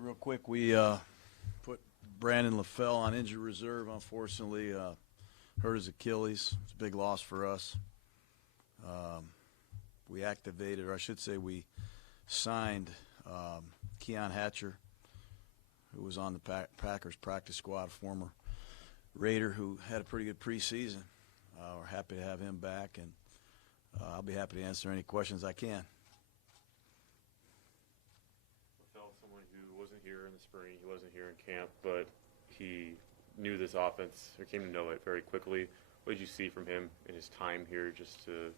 Real quick, we put Brandon LaFell on injured reserve. Unfortunately, hurt his Achilles. It's a big loss for us. We activated, or I should say we signed Keon Hatcher, who was on the Packers practice squad, former Raider who had a pretty good preseason. We're happy to have him back, and I'll be happy to answer any questions I can. Someone who wasn't here in the spring, he wasn't here in camp, but he knew this offense, or came to know it very quickly. What did you see from him in his time here, just to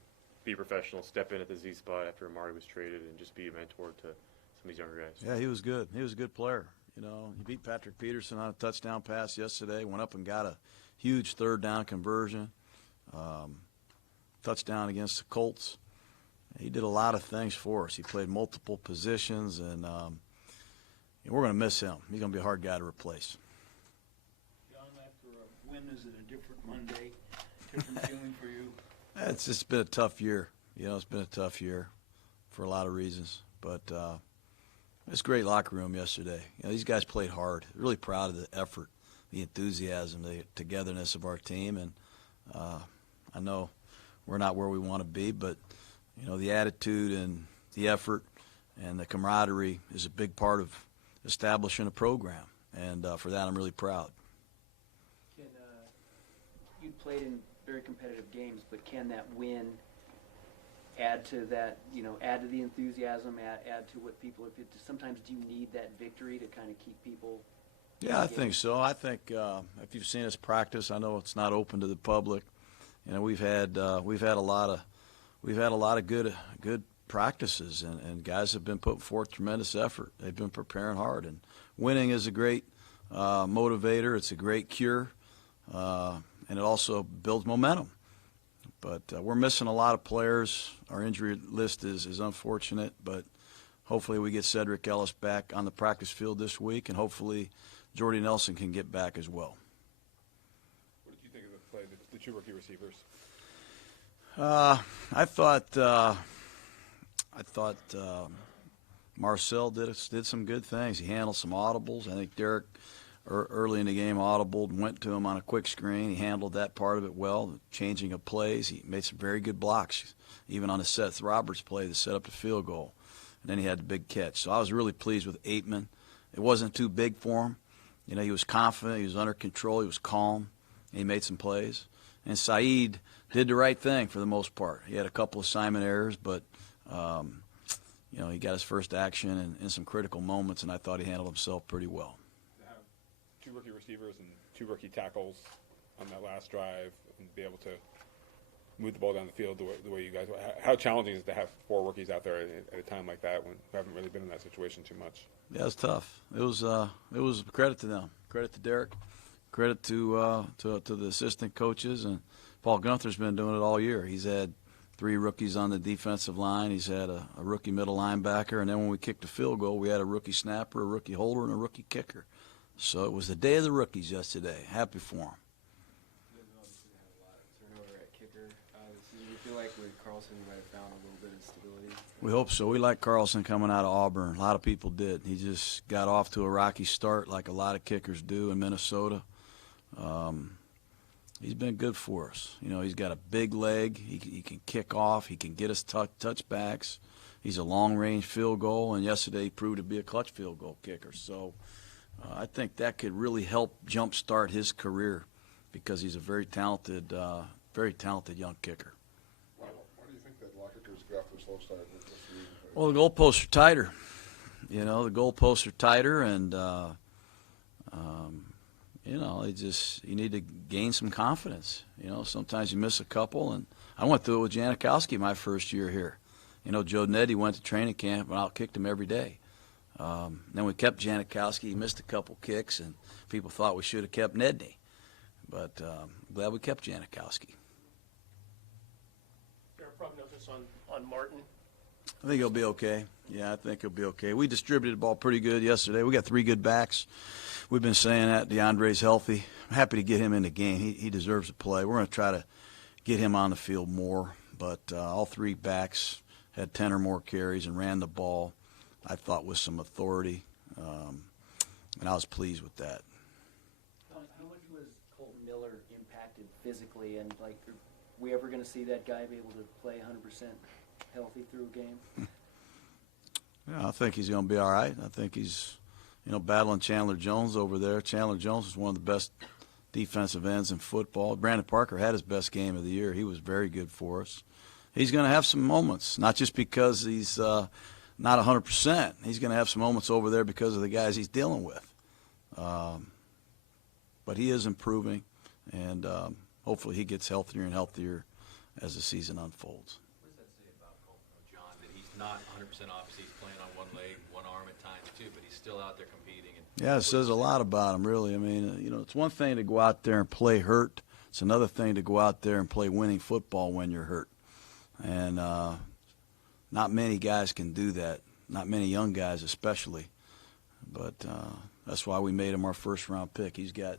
be professional, step in at the Z spot after Amari was traded, and just be a mentor to some of these younger guys? Yeah, he was good. He was a good player. You know, he beat Patrick Peterson on a touchdown pass yesterday, went up and got a huge third down conversion, touchdown against the Colts. He did a lot of things for us. He played multiple positions, and we're going to miss him. He's going to be a hard guy to replace. John, after a win, is it a different Monday, different feeling for you? It's just been a tough year. You know, it's been a tough year for a lot of reasons. But it's a great locker room yesterday. You know, these guys played hard. Really proud of the effort, the enthusiasm, the togetherness of our team. And I know we're not where we want to be, but, you know, the attitude and the effort and the camaraderie is a big part of establishing a program. And for that, I'm really proud. You played in very competitive games, but can that win add to that, you know, add to the enthusiasm, add to what people, sometimes do you need that victory to kind of keep people? Yeah, I think so. I think if you've seen us practice, I know it's not open to the public. You know, we've had a lot of good practices, and guys have been putting forth tremendous effort. They've been preparing hard, and winning is a great motivator. It's a great cure, and it also builds momentum. But we're missing a lot of players. Our injury list is unfortunate, but hopefully we get Cedric Ellis back on the practice field this week, and hopefully Jordy Nelson can get back as well. What did you think of the play, the two rookie receivers? I thought Marcel did some good things. He handled some audibles. I think Derek early in the game audibled and went to him on a quick screen. He handled that part of it well, the changing of plays. He made some very good blocks, even on the Seth Roberts play that set up the field goal. And then he had the big catch. So I was really pleased with Aitman. It wasn't too big for him. You know, he was confident. He was under control. He was calm. And he made some plays. And Saeed did the right thing for the most part. He had a couple of assignment errors, but, you know, he got his first action in some critical moments, and I thought he handled himself pretty well. Two rookie receivers and two rookie tackles on that last drive and be able to move the ball down the field the way you guys – how challenging is it to have four rookies out there at a time like that when we haven't really been in that situation too much? Yeah, it's tough. It was a credit to them, credit to Derek, credit to the assistant coaches, and Paul Gunther's been doing it all year. He's had three rookies on the defensive line. He's had a rookie middle linebacker, and then when we kicked the field goal, we had a rookie snapper, a rookie holder, and a rookie kicker. So it was the day of the rookies yesterday. Happy for them. You guys obviously had a lot of turnover at kicker this season. You feel like with Carlson you might have found a little bit of stability? We hope so. We like Carlson coming out of Auburn. A lot of people did. He just got off to a rocky start like a lot of kickers do in Minnesota. He's been good for us. You know, he's got a big leg. He can kick off. He can get us touchbacks. He's a long-range field goal, and yesterday he proved to be a clutch field goal kicker. So I think that could really help jumpstart his career because he's a very talented young kicker. Why do you think that a lot of kickers get off to a slow start? Well, the goalposts are tighter. You know, the goalposts are tighter, and you know, you need to gain some confidence. You know, sometimes you miss a couple, and I went through it with Janikowski my first year here. You know, Joe Neddy went to training camp and out-kicked him every day. Then we kept Janikowski. He missed a couple kicks, and people thought we should have kept Nedney. But I'm glad we kept Janikowski. Your prognosis on Martin? I think he'll be okay. Yeah, I think he'll be okay. We distributed the ball pretty good yesterday. We got three good backs. We've been saying that. DeAndre's healthy. I'm happy to get him in the game. He deserves to play. We're going to try to get him on the field more. But all three backs had 10 or more carries and ran the ball, I thought, with some authority. And I was pleased with that. How much was Colton Miller impacted physically, and like, are we ever going to see that guy be able to play 100% healthy through a game? Yeah, I think he's going to be all right. I think he's, battling Chandler Jones over there. Chandler Jones is one of the best defensive ends in football. Brandon Parker had his best game of the year. He was very good for us. He's going to have some moments, not just because he's not 100%. He's going to have some moments over there because of the guys he's dealing with. But he is improving, and hopefully he gets healthier and healthier as the season unfolds. What does that say about Colton, John, that he's not 100% obviously? He's playing on one leg, one arm at times too, but he's still out there competing. Yeah, it says a lot about him, really. I mean, it's one thing to go out there and play hurt. It's another thing to go out there and play winning football when you're hurt. And not many guys can do that, not many young guys especially. But that's why we made him our first-round pick. He's got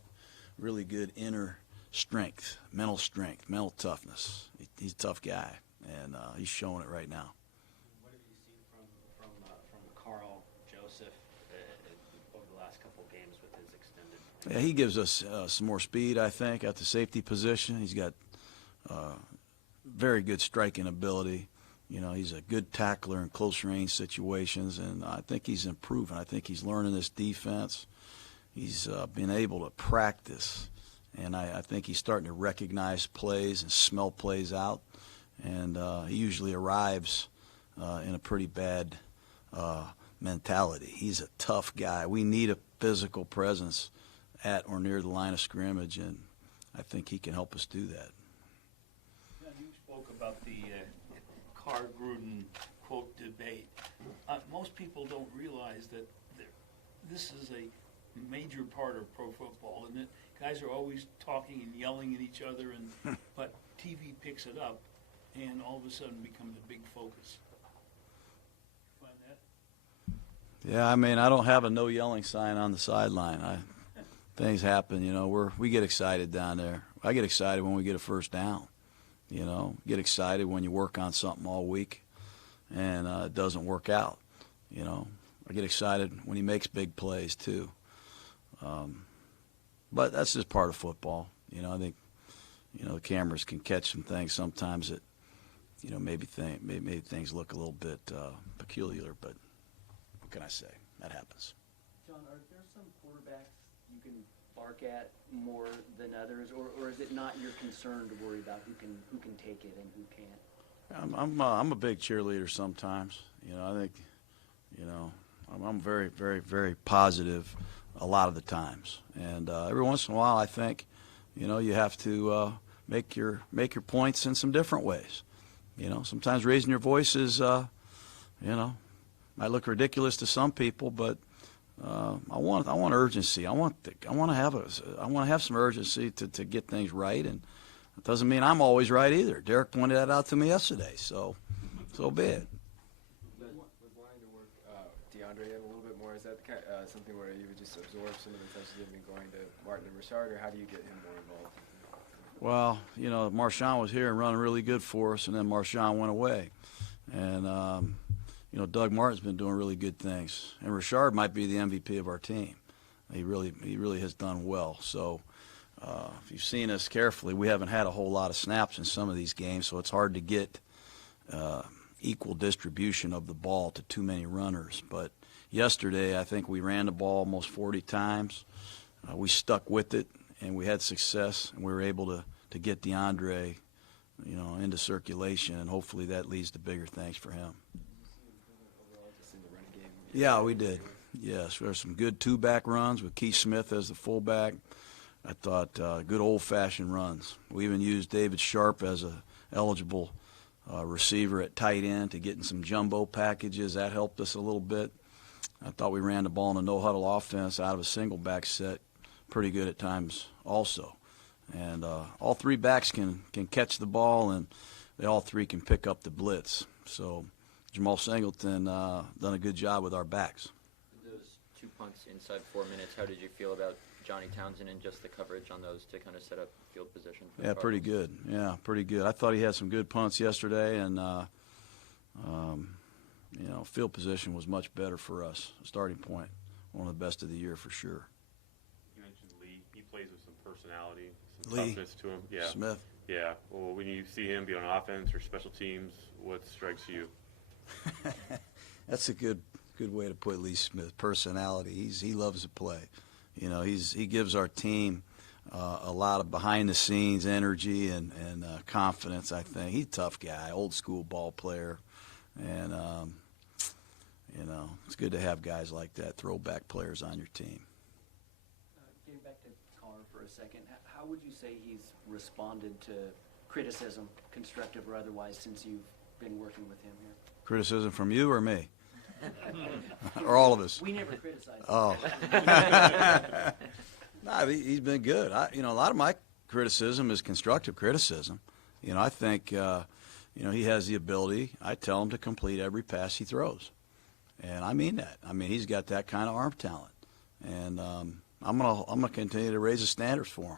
really good inner strength, mental toughness. He's a tough guy, and he's showing it right now. What have you seen from Carl Joseph over the last couple of games with his extended? Yeah, he gives us some more speed, I think, at the safety position. He's got very good striking ability. He's a good tackler in close range situations, and I think he's improving. I think he's learning this defense. He's been able to practice, and I think he's starting to recognize plays and smell plays out, and he usually arrives in a pretty bad mentality. He's a tough guy. We need a physical presence at or near the line of scrimmage, and I think he can help us do that. Now, you spoke about the Carr Gruden quote debate. Most people don't realize that this is a major part of pro football, and that guys are always talking and yelling at each other, but TV picks it up, and all of a sudden becomes a big focus. Find that? Yeah, I mean, I don't have a no yelling sign on the sideline. Things happen, we get excited down there. I get excited when we get a first down. Get excited when you work on something all week and it doesn't work out. I get excited when he makes big plays too. But that's just part of football. I think, the cameras can catch some things sometimes that, maybe things look a little bit peculiar, but what can I say? That happens. John, are there some quarterbacks you can bark at more than others, or is it not your concern to worry about who can take it and who can't? I'm a big cheerleader sometimes. I think, I'm very, very, very positive a lot of the times. And every once in a while, I think, you have to make your points in some different ways. Sometimes raising your voice is, might look ridiculous to some people, but I want urgency. I want to have some urgency to get things right, and it doesn't mean I'm always right either. Derek pointed that out to me yesterday, so be it. Was wanting to work DeAndre in a little bit more, is that something where you would just absorb some of the touches you've been going to Martin and Richard, or how do you get him more involved? Well, Marshawn was here and running really good for us, and then Marshawn went away, and Doug Martin's been doing really good things, and Richard might be the MVP of our team. He really has done well. So if you've seen us carefully, we haven't had a whole lot of snaps in some of these games, so it's hard to get equal distribution of the ball to too many runners. But yesterday, I think we ran the ball almost 40 times. We stuck with it, and we had success, and we were able to get DeAndre, into circulation, and hopefully that leads to bigger things for him. Yeah, we did. Yes, there were some good two-back runs with Keith Smith as the fullback. I thought good old-fashioned runs. We even used David Sharp as a eligible receiver at tight end to get in some jumbo packages. That helped us a little bit. I thought we ran the ball in a no-huddle offense out of a single-back set pretty good at times also. And all three backs can catch the ball, and they all three can pick up the blitz. So Jamal Singleton done a good job with our backs. Those 2 punts inside 4 minutes, how did you feel about Johnny Townsend and just the coverage on those to kind of set up field position? Yeah, pretty good. Yeah, pretty good. I thought he had some good punts yesterday, and field position was much better for us, starting point one of the best of the year for sure. You mentioned Lee. He plays with some personality, some Lee toughness to him. Yeah. Smith. Yeah. Well, when you see him be on offense or special teams, what strikes you? That's a good way to put Lee Smith. Personality. He loves to play. You know, he gives our team a lot of behind the scenes energy and confidence. I think he's a tough guy, old school ball player, and you know, it's good to have guys like that, throwback players on your team. Getting back to Carr for a second, how would you say he's responded to criticism, constructive or otherwise, since you've been working with him here? Criticism from you or me? Or all of us? We never criticize him. Oh. Nah, he's been good. You know, a lot of my criticism is constructive criticism. You know, I think, you know, he has the ability, I tell him, to complete every pass he throws. And I mean that. I mean, he's got that kind of arm talent. And I'm gonna continue to raise the standards for him.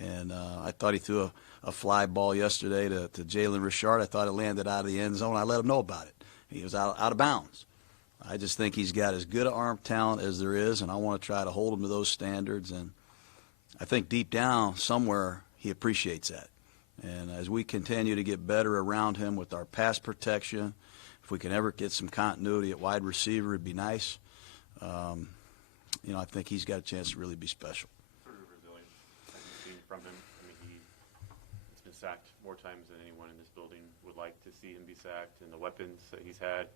And I thought he threw a fly ball yesterday to Jalen Richard. I thought it landed out of the end zone. I let him know about it. He was out of bounds. I just think he's got as good an arm talent as there is, and I want to try to hold him to those standards. And I think deep down somewhere he appreciates that. And as we continue to get better around him with our pass protection, if we can ever get some continuity at wide receiver, it'd be nice. You know, I think he's got a chance to really be special. Sort of resilience that you've seen from him. I mean, he's been sacked more times than anyone in this building would like to see him be sacked, and the weapons that he's had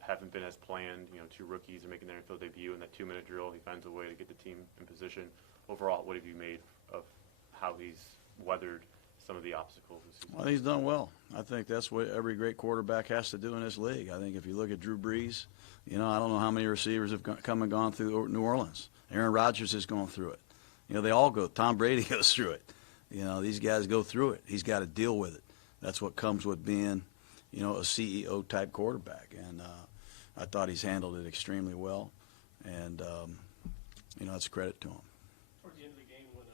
haven't been as planned. You know, 2 rookies are making their infield debut in that 2-minute drill. He finds a way to get the team in position. Overall, what have you made of how he's weathered some of the obstacles this season? Well, he's done well. I think that's what every great quarterback has to do in this league. I think if you look at Drew Brees, you know, I don't know how many receivers have come and gone through New Orleans. Aaron Rodgers has gone through it. You know, they all go. Tom Brady goes through it. You know, these guys go through it. He's got to deal with it. That's what comes with being, you know, a CEO-type quarterback. And I thought he's handled it extremely well. And, you know, that's a credit to him. Towards the end of the game when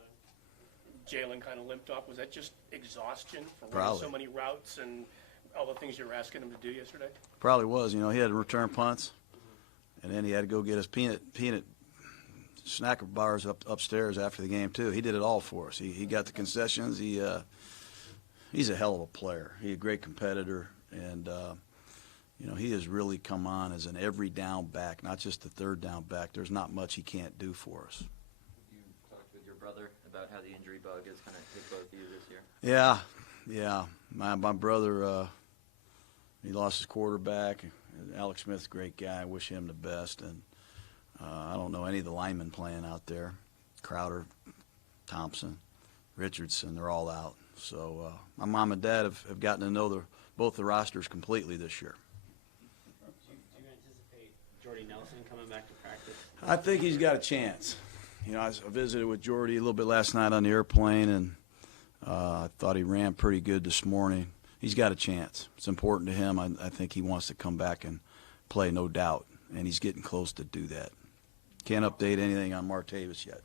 Jalen kind of limped off, was that just exhaustion from running Probably. so many routes and all the things you were asking him to do yesterday? Probably was. You know, he had to return punts, and then he had to go get his peanut snacker bars upstairs after the game too. He did it all for us. He got the concessions. He's a hell of a player. He's a great competitor, and you know, he has really come on as an every down back, not just the third down back. There's not much he can't do for us. You talked with your brother about how the injury bug has kind of hit both of you this year. Yeah. My brother, he lost his quarterback. Alex Smith's a great guy. I wish him the best. And I don't know any of the linemen playing out there. Crowder, Thompson, Richardson, they're all out. So my mom and dad have gotten to know both the rosters completely this year. Do you anticipate Jordy Nelson coming back to practice? I think he's got a chance. You know, I visited with Jordy a little bit last night on the airplane, and I thought he ran pretty good this morning. He's got a chance. It's important to him. I think he wants to come back and play, no doubt, and he's getting close to do that. Can't update anything on Martavis yet.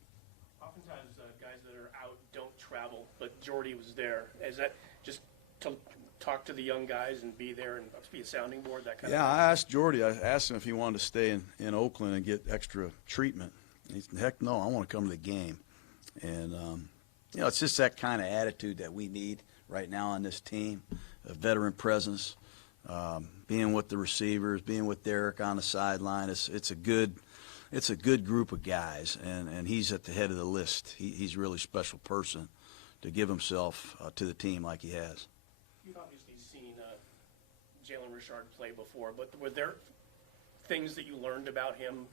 Oftentimes, guys that are out don't travel, but Jordy was there. Is that just to talk to the young guys and be there and be a sounding board, that kind of Yeah, thing? I asked Jordy. I asked him if he wanted to stay in Oakland and get extra treatment. He said, heck no, I want to come to the game. And, you know, it's just that kind of attitude that we need right now on this team, a veteran presence, being with the receivers, being with Derek on the sideline. It's a good group of guys, and he's at the head of the list. He's a really special person to give himself to the team like he has. You've obviously seen Jalen Richard play before, but were there things that you learned about him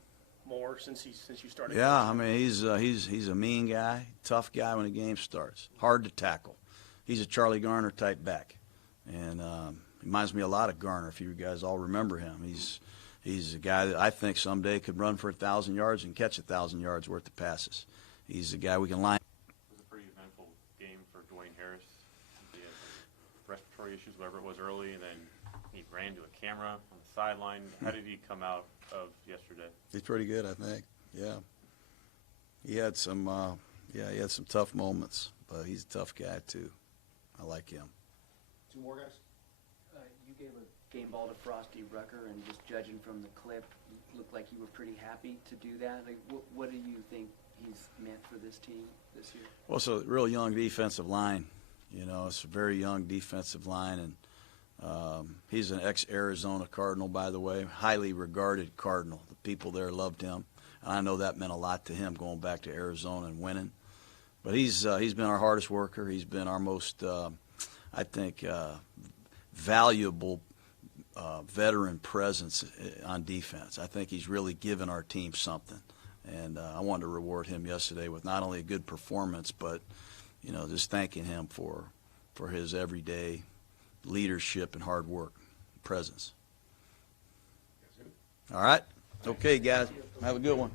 more since you started? Yeah, I mean, he's a mean guy, tough guy when the game starts, hard to tackle. He's a Charlie Garner type back, and reminds me a lot of Garner. If you guys all remember him, he's a guy that I think someday could run for 1,000 yards and catch 1,000 yards worth of passes. He's a guy we can line. It was a pretty eventful game for Dwayne Harris. He had some respiratory issues, whatever it was early, and then he ran to a camera on the sideline. How did he come out of yesterday? He's pretty good, I think. Yeah, he had some tough moments, but he's a tough guy too. I like him. 2 more guys? You gave a game ball to Frosty Rucker, and just judging from the clip, looked like you were pretty happy to do that. Like, what do you think he's meant for this team this year? Well, it's a real young defensive line. You know, it's a very young defensive line, and he's an ex-Arizona Cardinal, by the way, highly regarded Cardinal. The people there loved him, and I know that meant a lot to him going back to Arizona and winning. But he's been our hardest worker. He's been our most, I think, valuable veteran presence on defense. I think he's really given our team something, and I wanted to reward him yesterday with not only a good performance, but just thanking him for his everyday leadership and hard work, presence. All right, okay, guys, have a good one.